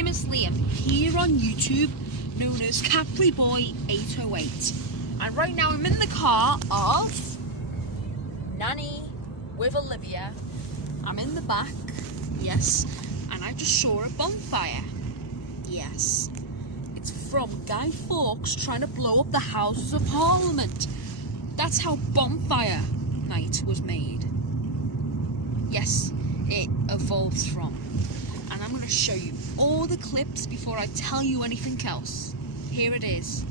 name is Liam, here on YouTube, known as Capri Boy 808. And right now I'm in the car of Nanny with Olivia. I'm in the back, yes, and I just saw a bonfire. Yes, it's from Guy Fawkes trying to blow up the Houses of Parliament. That's how Bonfire Night was made. Yes, it evolves from. And I'm going to show you all the clips before I tell you anything else. Here it is.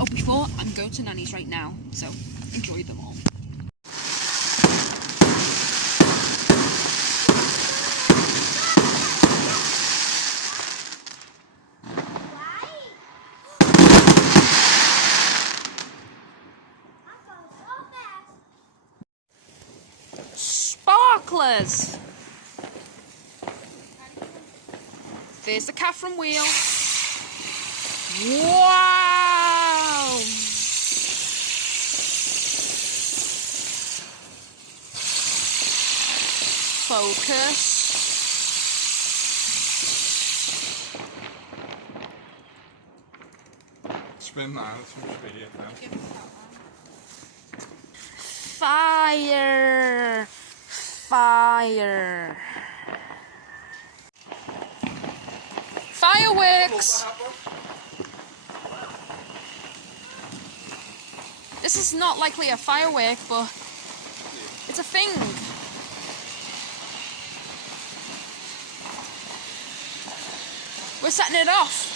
Oh, before, I'm going to Nanny's right now, so enjoy them all. Sparklers! There's the Catherine wheel. Wow! Focus. Spin that, it's much video now. Fire! Fire! Fireworks! This is not likely a firework, but it's a thing. We're setting it off.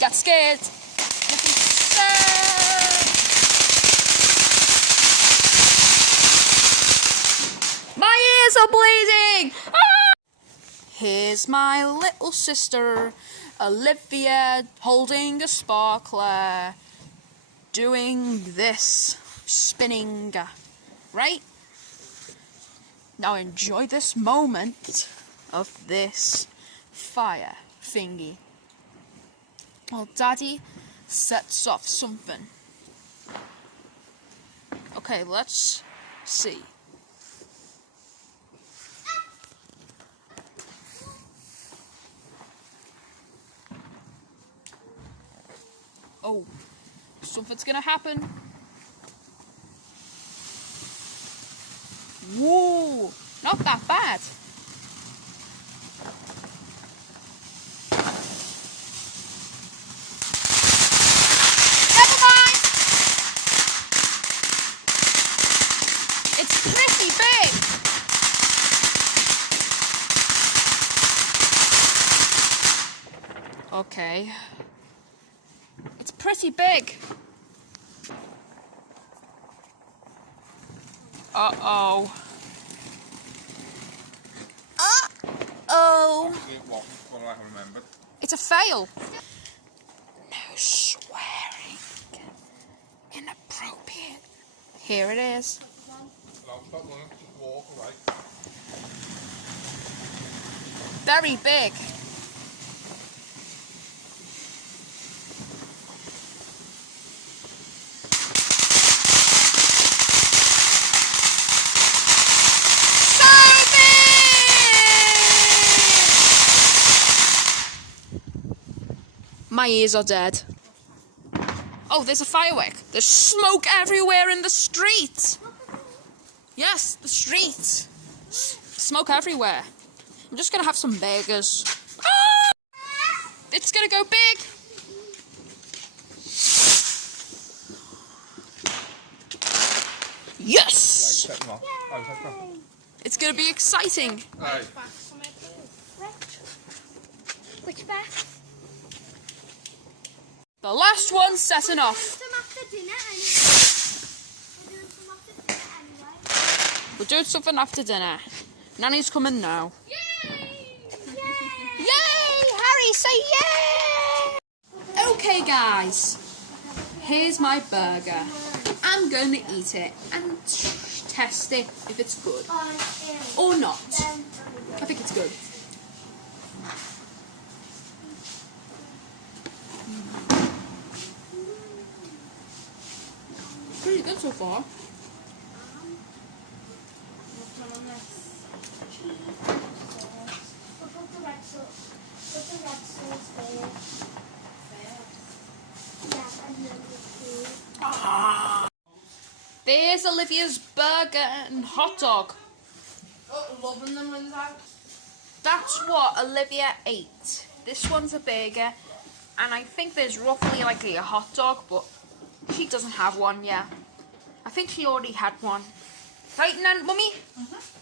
Got scared. My ears are bleeding! Ah! Here's my little sister, Olivia, holding a sparkler, doing this, spinning, right? Now enjoy this moment of this fire thingy. Well, Daddy sets off something. Okay, let's see. Oh, something's gonna happen. Whoa, not that bad. Never mind. It's pretty big. Okay. It's pretty big. Uh-oh. Uh-oh. What I remembered. It's a fail. No swearing. Inappropriate. Here it is. No, stop running, just walk away. Very big. My ears are dead. Oh, there's a firework. There's smoke everywhere in the street. Yes, the street. Smoke everywhere. I'm just gonna have some burgers. Ah! It's gonna go big. Yes! It's gonna be exciting. Hey. Which bath? The last one's setting off. We're doing something after dinner. Nanny's coming now. Yay! Yay! Yay! Harry, say yay! Okay, guys. Here's my burger. I'm going to eat it and test it if it's good or not. I think it's good. Pretty good so far. Olivia's burger and hot dog. Oh, loving them, Linda. That's what Olivia ate. This one's a burger, and I think there's roughly like a hot dog, but she doesn't have one yet. I think she already had one. Right, Nan, Mummy?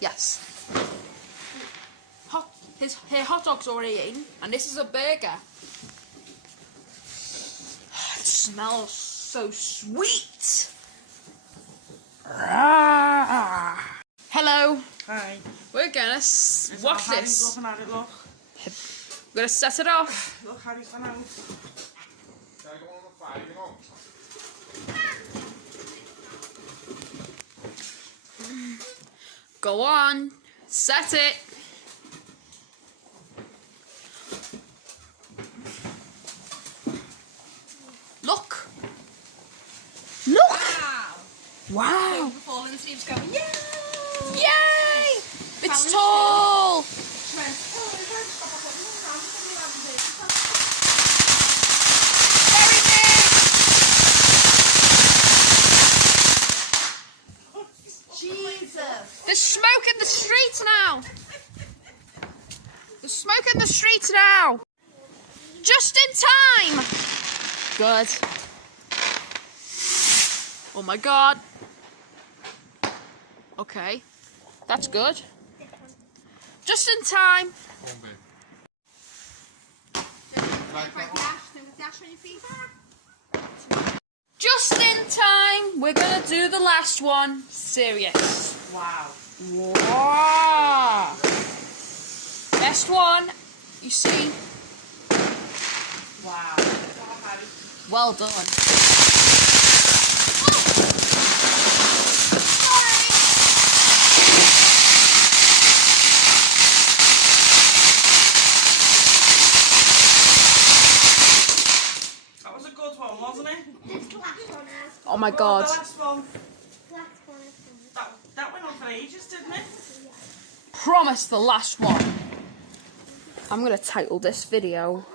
Yes. Her hot dog's already eaten, and this is a burger. It smells so sweet. Hello. Hi. We're gonna watch this. Looking at it, look. We're gonna set it off. Look, Harry's gone out. Can I go on the fire, you know? Go on. Set it. Look. Look. Wow. Falling, Steve's going, yeah! Yay! It's tall. Very big. Jesus! There's smoke in the streets now. There's smoke in the streets now. Just in time. Good. Oh my God. Okay. That's good. Just in time. Go on, babe. Like that one? Just in time. We're gonna do the last one. Serious. Wow. Wow. Best one. You see. Wow. Well done. That was a good one, wasn't it? This last one has. Oh my Oh, God. the last one. Last one has. That went on for ages, didn't it? Promise the last one. I'm gonna title this video.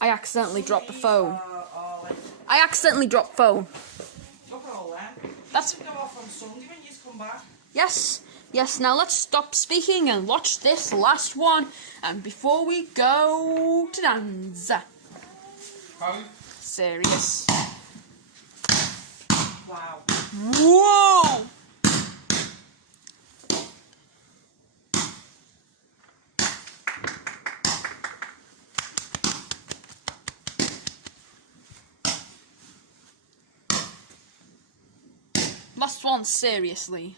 I accidentally dropped the phone. I accidentally dropped phone. Look at all that. That's Go off on Sunday when you come back. yes. Yes, now let's stop speaking and watch this last one. And before we go to dance. Harry? Serious. Wow. Whoa! Last one, seriously.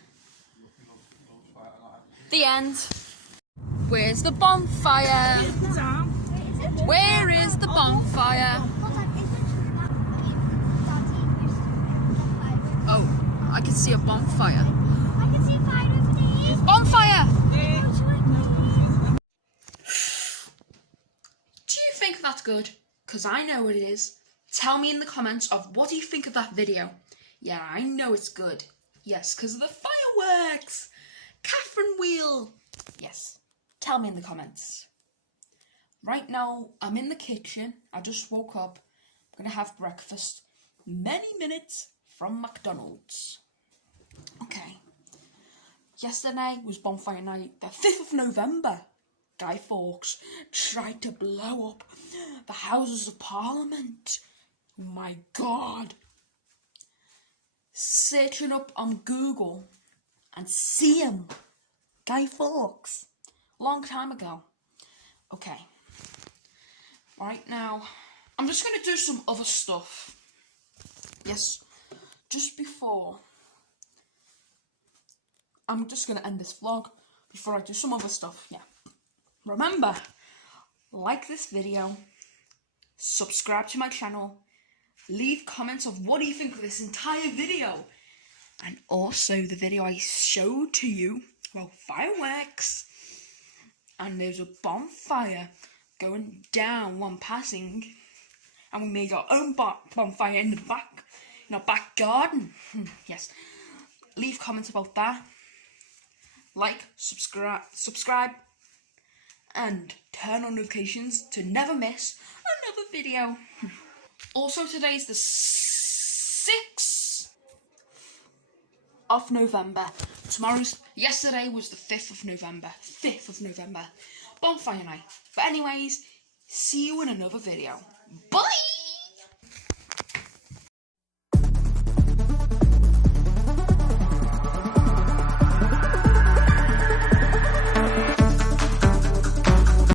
The end. Where's the bonfire? Where is the bonfire? Oh, I can see a bonfire. I can see a fire over there. Bonfire! Oh, Do you think that's good? Because I know what it is. Tell me in the comments of what do you think of that video. Yeah, I know it's good. Yes, because of the fireworks. Catherine wheel. Yes, tell me in the comments. Right now, I'm in the kitchen. I just woke up. I'm going to have breakfast. Many minutes from McDonald's. Okay. Yesterday was Bonfire Night, the 5th of November. Guy Fawkes tried to blow up the Houses of Parliament. Oh my God. Searching up on Google and see him. Guy Fawkes. Long time ago. Okay. Right now, I'm just going to do some other stuff. Yes, just before. I'm just going to end this vlog before I do some other stuff. Yeah. Remember, like this video, subscribe to my channel, leave comments of what do you think of this entire video, and also the video I showed to you about fireworks, and there's a bonfire going down one passing, and we made our own bonfire in the back, in our back garden. Yes, leave comments about that, like, subscribe, and turn on notifications to never miss another video. Also, today's the 6th of November. Yesterday was the 5th of November. 5th of November. Bonfire Night. But anyways, see you in another video. Bye!